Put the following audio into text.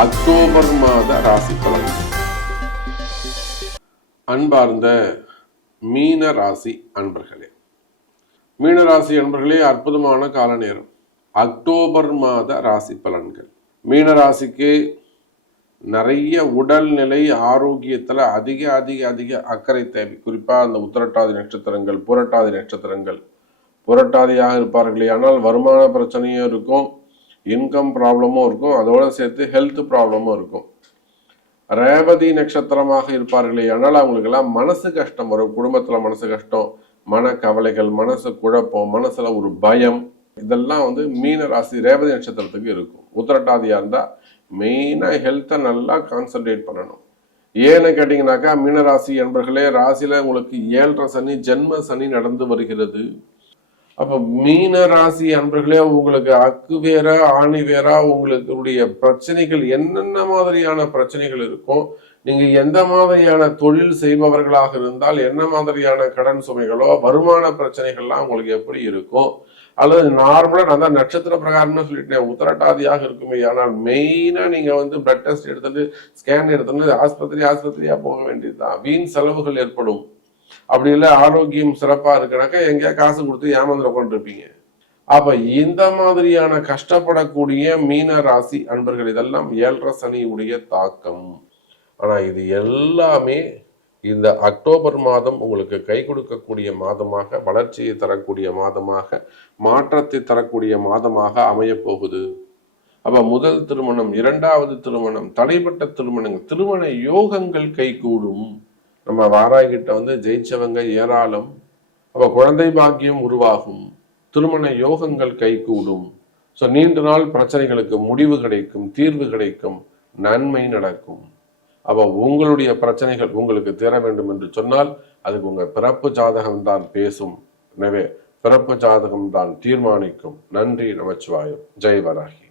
October மாத ராசி பலன் அன்பார்ந்த மீன ராசி அன்பர்களே மீன ராசி அன்பர்களே அற்புதமான கால நேரம். அக்டோபர் மாத ராசி பலன்கள். மீன ராசிக்கு நிறைய உடல்நிலை ஆரோக்கியத்தில் அதிக அதிக அதிக அக்கறை தேவை. குறிப்பாக அந்த உத்திரட்டாதி நட்சத்திரங்கள் புரட்டாதி நட்சத்திரங்கள். புரட்டாதியாக இருப்பார்களே ஆனால் வருமான பிரச்சனையும் இருக்கும். இன்கம் ப்ராப்ளமும் இருக்கும் அதோட சேர்த்து ஹெல்த் ப்ராப்ளமும் இருக்கும். ரேவதி நட்சத்திரமாக இருப்பார்களே ஆனால் அவங்களுக்கெல்லாம் மனசு கஷ்டம் வரும். குடும்பத்தில் மனசு கஷ்டம் மன கவலைகள் மனசு குழப்பம் மனசில் ஒரு பயம் இதெல்லாம் வந்து மீன ராசி ரேவதி நட்சத்திரத்துக்கு இருக்கும். உத்திரட்டாதியாக இருந்தால் மெயினாக ஹெல்த்தை நல்லா கான்சென்ட்ரேட் பண்ணணும். ஏன்னு கேட்டிங்கனாக்கா மீனராசி என்பர்களே ராசியில் உங்களுக்கு ஏழரை சனி ஜென்ம சனி நடந்து வருகிறது. அப்ப மீன ராசி அன்பர்களே உங்களுக்கு அக்கு வேற ஆணி வேற உங்களுடைய பிரச்சனைகள் என்னென்ன மாதிரியான பிரச்சனைகள் இருக்கும் நீங்க எந்த மாதிரியான தொழில் செய்பவர்களாக இருந்தால் என்ன மாதிரியான கடன் சுமைகளோ வருமான பிரச்சனைகள்லாம் உங்களுக்கு எப்படி இருக்கும் அல்லது நார்மலா நான் தான் நட்சத்திர பிரகாரம்னு சொல்லிட்டேன் உத்தரட்டாதியாக இருக்குமே ஆனால் மெயினா நீங்க வந்து பிளட் டெஸ்ட் எடுத்துட்டு ஸ்கேன் எடுத்துட்டு ஆஸ்பத்திரி ஆஸ்பத்திரியா போக வேண்டியதுதான். வீண் செலவுகள் ஏற்படும். அப்படி இல்லை ஆரோக்கியம் சிறப்பா இருக்கிறாக்க எங்கேயா காசு கொடுத்து ஏமாந்துட கொண்டிருப்பீங்க அப்ப இந்த மாதிரியான கஷ்டப்படக்கூடிய மீன ராசி அன்பர்கள் இதெல்லாம் ஏழரை சனியுடைய தாக்கம். ஆனா இது எல்லாமே இந்த அக்டோபர் மாதம் உங்களுக்கு கை கொடுக்கக்கூடிய மாதமாக வளர்ச்சியை தரக்கூடிய மாதமாக மாற்றத்தை தரக்கூடிய மாதமாக அமையப்போகுது போகுது. அப்ப முதல் திருமணம் இரண்டாவது திருமணம் தடைப்பட்ட திருமணங்கள் திருமண யோகங்கள் கைகூடும். நம்ம வாராய்கிட்ட வந்து ஜெயிச்சவங்க ஏராளம். அப்ப குழந்தை பாக்கியம் உருவாகும். திருமண யோகங்கள் கைகூடும். ஸோ நீண்ட நாள் பிரச்சனைகளுக்கு முடிவு கிடைக்கும் தீர்வு கிடைக்கும் நன்மை நடக்கும். அப்போ உங்களுடைய பிரச்சனைகள் உங்களுக்கு தீர வேண்டும் என்று சொன்னால் அதுக்கு உங்க பிறப்பு ஜாதகம் தான் பேசும். எனவே பிறப்பு ஜாதகம் தான் தீர்மானிக்கும். நன்றி நமச்சிவாயம். ஜெய் வராகி.